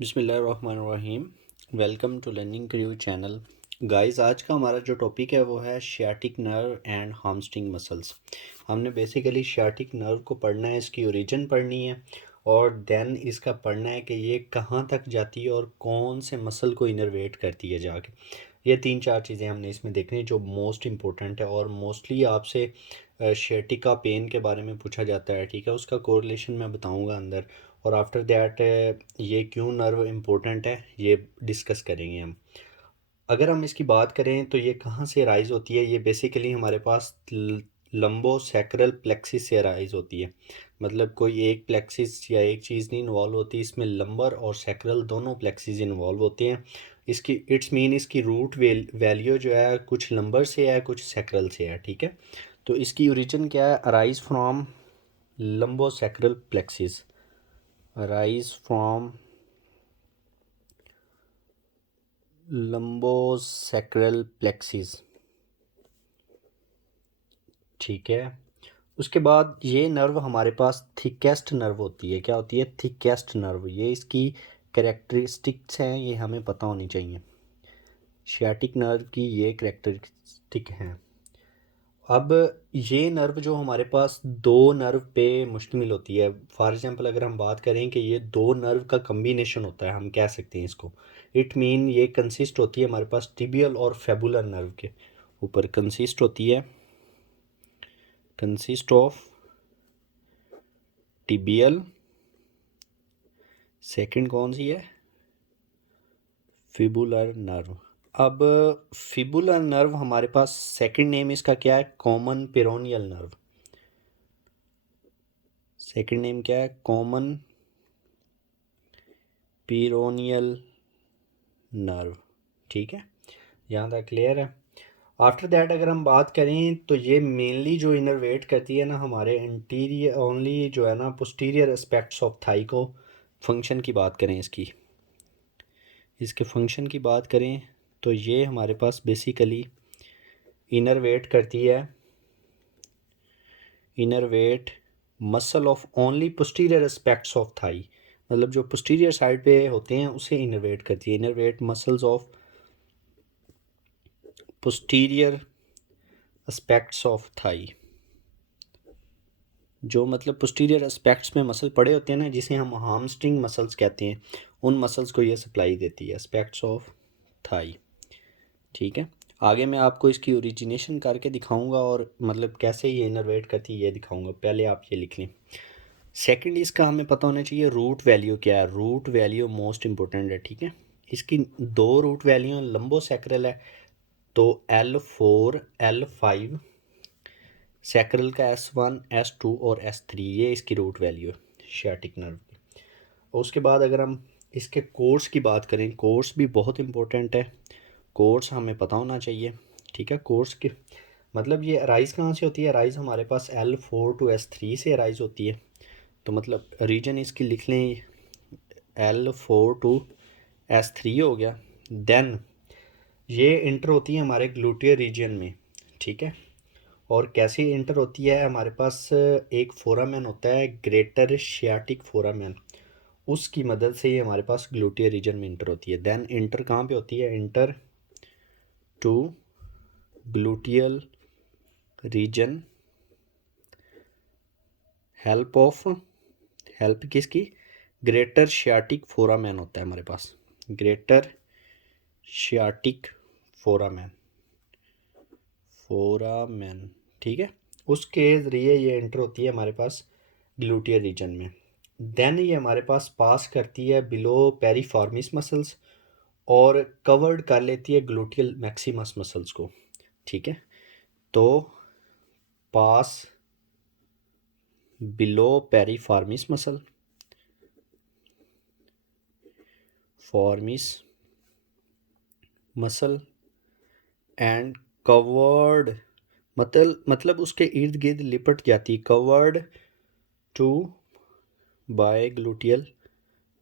बिस्मिल्लाहिर्रहमानिर्रहीम। Welcome to learning क्रियो channel. Guys, आज का हमारा जो टॉपिक है वो है sciatic nerve and hamstring muscles. हमने बेसिकली शियाटिक नर्व को पढ़ना है, इसकी ओरिजिन पढ़नी है और देन इसका पढ़ना है कि ये कहाँ तक जाती है और कौन से मसल को इनर्वेट करती है जाके। ये तीन चार चीज़ें हमने इसमें देखनी जो मोस्ट इम्पोर्टेंट है और मोस्टली आपसे शियाटिका पेन के बारे में पूछा जाता है, ठीक है। उसका कोरिलेशन मैं बताऊंगा अंदर, और आफ्टर दैट ये क्यों नर्व इम्पोर्टेंट है ये डिस्कस करेंगे हम। अगर हम इसकी बात करें तो ये कहाँ से राइज होती है, ये बेसिकली हमारे पास लंबो सैक्रल प्लेक्सिस से राइज होती है। मतलब कोई एक प्लेक्सिस या एक चीज़ नहीं इन्वॉल्व होती, इसमें लंबर और सैक्रल दोनों प्लेक्सिस इन्वॉल्व होते हैं। इसकी इट्स मीन इसकी रूट वैल्यू जो है कुछ लंबर से है कुछ सैक्रल से है, ठीक है। तो इसकी ओरिजिन क्या है? Arise from lumbosacral plexus, arise from lumbosacral plexus, ठीक है। उसके बाद ये नर्व हमारे पास थिकेस्ट नर्व होती है। क्या होती है? Thickest nerve. ये इसकी करेक्टरिस्टिक्स हैं, ये हमें पता होनी चाहिए। शियाटिक नर्व की ये करेक्टरिस्टिक हैं। अब ये नर्व जो हमारे पास दो नर्व पे मुश्तमिल होती है, फॉर एग्जांपल अगर हम बात करें कि ये दो नर्व का कम्बिनेशन होता है, हम कह सकते हैं इसको। इट मीन ये कंसिस्ट होती है हमारे पास टिबियल और फेबुलर नर्व के ऊपर कंसिस्ट होती है, कंसिस्ट ऑफ टिबियल, सेकंड कौन सी है? Fibular nerve. अब फिबुलर नर्व हमारे पास सेकंड नेम इसका क्या है? Common peroneal nerve. Second name क्या है? कॉमन पेरोनियल नर्व, ठीक है। यहाँ तक क्लियर है। आफ्टर दैट अगर हम बात करें तो ये मेनली जो इनर्वेट करती है ना हमारे इंटीरियर ओनली जो है ना पोस्टीरियर एस्पेक्ट्स ऑफ थाई को। फंक्शन की बात करें इसके फंक्शन की बात करें तो ये हमारे पास बेसिकली इनर्वेट करती है, innervate muscle of only posterior aspects of thigh. मतलब जो पोस्टीरियर साइड पे होते हैं उसे इनर्वेट करती है। Innervate muscles of posterior aspects of thigh, जो मतलब पोस्टीरियर एस्पेक्ट्स में मसल पड़े होते हैं ना, जिसे हम हामस्ट्रिंग मसल्स कहते हैं, उन मसल्स को ये सप्लाई देती है, एस्पेक्ट्स ऑफ थाई, ठीक है। आगे मैं आपको इसकी ओरिजिनेशन करके दिखाऊंगा और मतलब कैसे ये इनर्वेट करती है ये दिखाऊंगा। पहले आप ये लिख लें। सेकंड इसका हमें पता होना चाहिए रूट वैल्यू क्या है। रूट वैल्यू मोस्ट इंपॉर्टेंट है, ठीक है। इसकी दो रूट वैल्यू लंबो सैक्रल है तो L4 L5, सैक्रल का S1 S2 और S3, ये इसकी रूट वैल्यू है शियाटिक नर्व की। और उसके बाद अगर हम इसके कोर्स की बात करें, कोर्स भी बहुत इंपॉर्टेंट है, कोर्स हमें पता होना चाहिए, ठीक है। कोर्स के मतलब ये अराइज कहाँ से होती है? अराइज हमारे पास L4 टू S3 से अराइज होती है। तो मतलब रीजन इसकी लिख लें, L4 टू S3 हो गया। देन ये इंटर होती है हमारे ग्लूटियर रीजन में, ठीक है। और कैसे इंटर होती है? हमारे पास एक फोरामेन होता है, ग्रेटर शियाटिक फोरामेन, उसकी मदद से ये हमारे पास ग्लूटियर रीजन में इंटर होती है। देन इंटर कहाँ पे होती है? Enter to gluteal region, help किसकी? ग्रेटर शियाटिक फोरामेन होता है हमारे पास, ग्रेटर शियाटिक फोरामेन, फोरामेन, ठीक है। उसके ज़रिए ये एंटर होती है हमारे पास ग्लूटियर रीजन में। देन ये हमारे पास पास करती है बिलो पेरिफॉर्मिस मसल्स और कवर्ड कर लेती है ग्लूटियल मैक्सिमस मसल्स को, ठीक है। तो पास बिलो पेरिफॉर्मिस मसल, फॉर्मिस मसल एंड कवर्ड, मतलब उसके इर्द गिर्द लिपट जाती, covered to by gluteal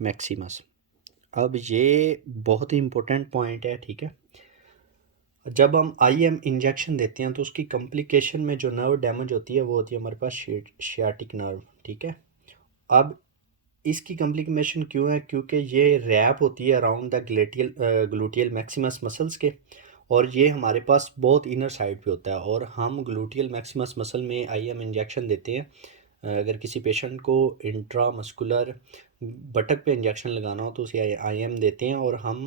maximus. अब ये बहुत ही इंपॉर्टेंट पॉइंट है, ठीक है। जब हम IM इंजेक्शन देते हैं तो उसकी कॉम्प्लिकेशन में जो नर्व डैमेज होती है वो होती है हमारे पास शियाटिक नर्व, ठीक है। अब इसकी कॉम्प्लिकेशन क्यों है? क्योंकि ये रैप होती है around the gluteal Maximus muscles के, और ये हमारे पास बहुत इनर साइड पे होता है, और हम ग्लूटियल मैक्सिमस मसल में आईएम इंजेक्शन देते हैं। अगर किसी पेशेंट को इंट्रामस्कुलर बटक पे इंजेक्शन लगाना हो तो उसे आईएम देते हैं, और हम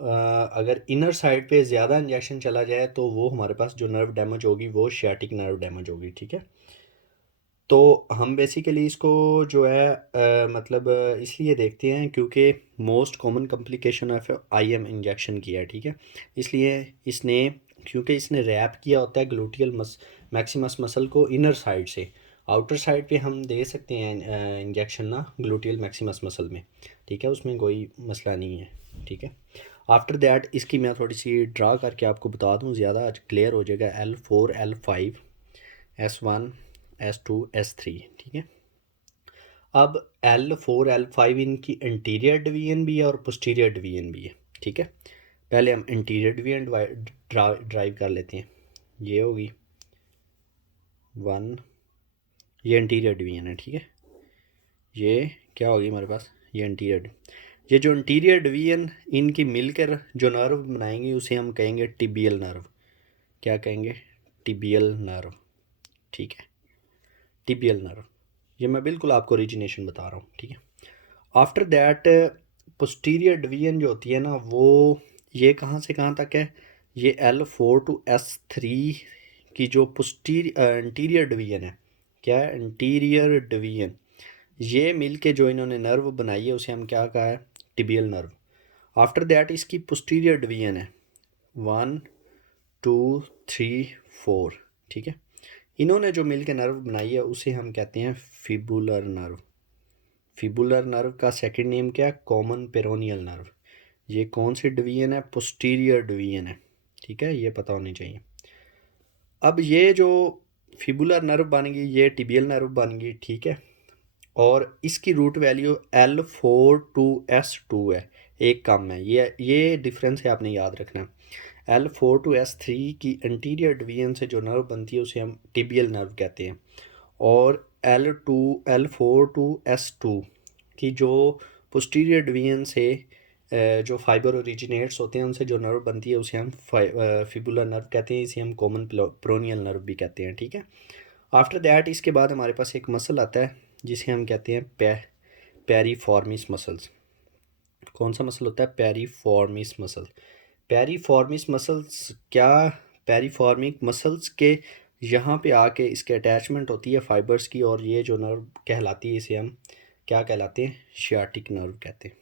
अगर इनर साइड पे ज़्यादा इंजेक्शन चला जाए तो वो हमारे पास जो नर्व डैमेज होगी वो शियाटिक नर्व डैमेज होगी, ठीक है। तो हम बेसिकली इसको जो है मतलब इसलिए देखते हैं क्योंकि most common complication of IM injection किया है, ठीक है। इसलिए इसने क्योंकि इसने रैप किया होता है ग्लूटियल मैक्सिमस मसल को इनर साइड से, आउटर साइड पे हम दे सकते हैं इंजेक्शन ना ग्लूटियल मैक्सिमस मसल में, ठीक है, उसमें कोई मसला नहीं है, ठीक है। आफ्टर दैट इसकी मैं थोड़ी सी ड्रा करके आपको बता दूं, ज़्यादा क्लियर हो जाएगा। L4 L5 S1 S2 S3, ठीक है। अब L4 L5 इनकी इंटीरियर डिवीजन भी है और पोस्टीरियर डिवीजन भी है, ठीक है। पहले हम इंटीरियर डिवीजन ड्राइव कर लेते हैं। ये होगी 1, ये इंटीरियर डिवीजन है, ठीक है। ये क्या होगी हमारे पास? ये इंटीरियर, ये जो इंटीरियर डिवीजन इनकी मिलकर जो नर्व बनाएंगे उसे हम कहेंगे टिबियल नर्व। क्या कहेंगे? टिबियल नर्व, ठीक है, टिबियल नर्व। ये मैं बिल्कुल आपको ओरिजिनेशन बता रहा हूँ, ठीक है। आफ्टर दैट पोस्टीरियर डिवीजन जो होती है ना, वो ये कहाँ से कहाँ तक है? ये L4 to S3 की जो इंटीरियर डिवीजन है, क्या है? Interior division. ये मिल के जो इन्होंने नर्व बनाई है उसे हम क्या कहा है? Tibial nerve. आफ्टर दैट इसकी पोस्टीरियर डिवीजन है 1 2 3 4, ठीक है। इन्होंने जो मिल के नर्व बनाई है उसे हम कहते हैं फिबुलर नर्व। फिबुलर नर्व का सेकंड नेम क्या है? Common peroneal nerve. ये कौन सी डिवीजन है? पोस्टीरियर डिवीजन है, ठीक है, ये पता होनी चाहिए। अब ये जो फिबुलर नर्व बन गई ये टिबियल नर्व बन गई, ठीक है, और इसकी root value L4 to S2 है, एक कम है। ये डिफरेंस है, आपने याद रखना है। L4 to S3 की इंटीरियर डिवीजन से जो नर्व बनती है उसे हम टिबियल नर्व कहते हैं, और L4 to S2 की जो पोस्टीरियर डिवीजन से जो फाइबर ओरिजिनेट्स होते हैं उनसे जो नर्व बनती है उसे हम फिबुलर नर्व कहते हैं, इसे हम कॉमन पेरोनियल नर्व भी कहते हैं, ठीक है। आफ्टर दैट इसके बाद हमारे पास एक मसल आता है जिसे हम कहते हैं पेरीफॉर्मिस मसल्स। कौन सा मसल होता है? पेरीफॉर्मिस मसल। पेरीफॉर्मिस मसल्स क्या? पेरीफॉर्मिक मसल्स के यहाँ पे आके इसके अटैचमेंट होती है फाइबर्स की, और ये जो नर्व कहलाती है इसे हम क्या कहलाते हैं? शियाटिक नर्व कहते हैं।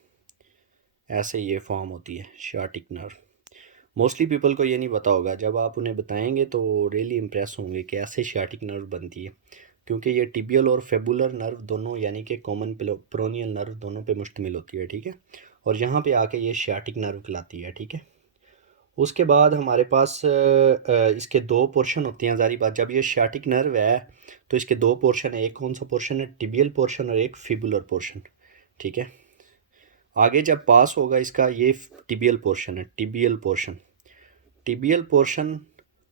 ऐसे ये फॉर्म होती है शियाटिक नर्व। मोस्टली पीपल को ये नहीं पता होगा, जब आप उन्हें बताएंगे तो रियली इम्प्रेस होंगे कि ऐसे शियाटिक नर्व बनती है, क्योंकि ये टिबियल और फेबुलर नर्व दोनों यानी कि कॉमन पेरोनियल नर्व दोनों पे मुश्तमिल होती है, ठीक है, और यहाँ पे आके ये शियाटिक नर्व कहलाती है, ठीक है। उसके बाद हमारे पास इसके दो पोर्शन होते हैं। सारी बात, जब ये शियाटिक नर्व है तो इसके दो पोर्शन है, एक कौन सा पोर्शन है? टिबियल पोर्शन, और एक फिबुलर पोर्शन, ठीक है। आगे जब पास होगा इसका, ये टिबियल पोर्शन है, tibial portion. Tibial portion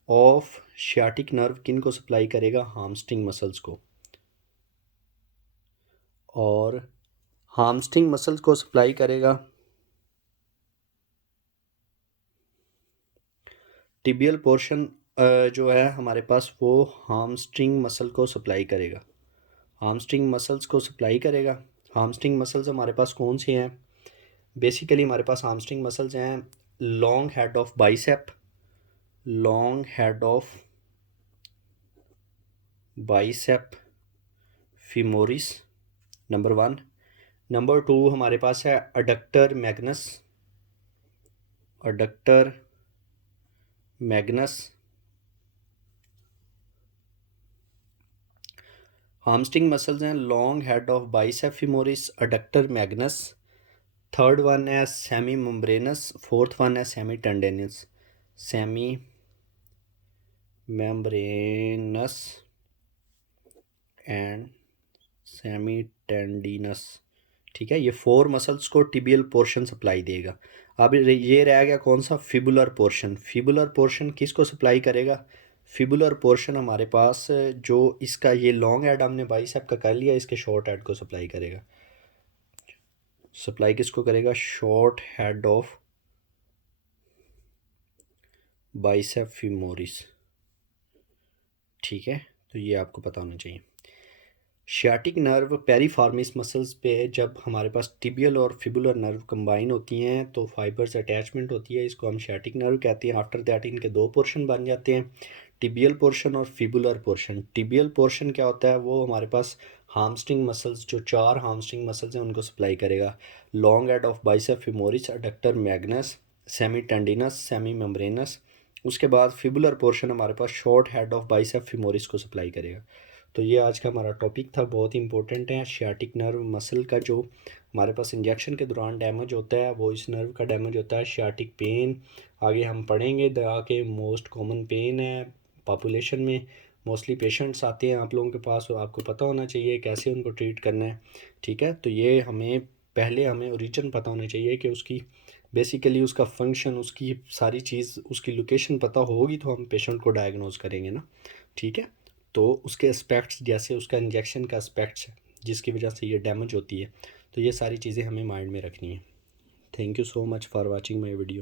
of sciatic nerve किन को सप्लाई करेगा? हामस्ट्रिंग मसल्स को, और हामस्ट्रिंग मसल्स को सप्लाई करेगा टिबियल पोर्शन जो है हमारे पास वो हामस्ट्रिंग मसल को सप्लाई करेगा, हामस्ट्रिंग मसल्स को सप्लाई करेगा। हामस्ट्रिंग मसल्स हमारे पास कौन से हैं? बेसिकली हमारे पास हामस्ट्रिंग मसल्स हैं long head of bicep, long head of bicep femoris, number 1। Number 2 हमारे पास है adductor magnus, adductor magnus. Hamstring muscles हैं long head of bicep femoris, adductor magnus. Third one है सेमी मेम्ब्रेनस, फोर्थ वन है semi tendinous, semi membranous and semi tendinous, ठीक है। ये 4 muscles को टिबियल पोर्शन सप्लाई देगा। अब ये रह गया कौन सा? Fibular portion. फिबुलर पोर्शन किसको सप्लाई करेगा? फिबुलर पोर्शन हमारे पास जो इसका ये लॉन्ग हेड हमने बाइसेप का कर लिया, इसके शॉर्ट हेड को सप्लाई करेगा। सप्लाई किसको करेगा, short head of bicep femoris. ठीक है, तो ये आपको पता होना चाहिए। शियाटिक नर्व पेरिफॉर्मिस मसल्स पे जब हमारे पास टिबियल और फिबुलर नर्व कंबाइन होती हैं तो फाइबर्स अटैचमेंट होती है, इसको हम शियाटिक नर्व कहते हैं। आफ्टर दैट इनके दो पोर्शन बन जाते हैं, टिबियल पोर्शन और फिबुलर पोर्शन। टिबियल पोर्शन क्या होता है, वो हमारे पास हामस्ट्रिंग मसल्स, जो 4 हामस्ट्रिंग मसल्स हैं उनको सप्लाई करेगा। Long head of bicep femoris, adductor magnus, semi tendinous, semi membranous. उसके बाद फिबुलर पोर्शन हमारे पास short head of bicep femoris को सप्लाई करेगा। तो ये आज का हमारा टॉपिक था, बहुत इंपॉर्टेंट है। शियाटिक नर्व मसल का जो हमारे पास इंजेक्शन के दौरान डैमेज होता है वो इस नर्व का डैमेज होता है। शियाटिक पेन आगे हम पढ़ेंगे, दवा के मोस्ट कॉमन पेन है पॉपुलेशन में। मोस्टली पेशेंट्स आते हैं आप लोगों के पास और आपको पता होना चाहिए कैसे उनको ट्रीट करना है। ठीक है, तो ये हमें ओरिजिन पता होना चाहिए कि उसकी बेसिकली उसका फंक्शन, उसकी सारी चीज़, उसकी लोकेशन पता होगी तो हम पेशेंट को डायग्नोज करेंगे ना। ठीक है, तो उसके एस्पेक्ट्स, जैसे उसका इंजेक्शन का एस्पेक्ट्स है जिसकी वजह से ये डैमेज होती है, तो ये सारी चीज़ें हमें माइंड में रखनी है। Thank you so much for watching my video.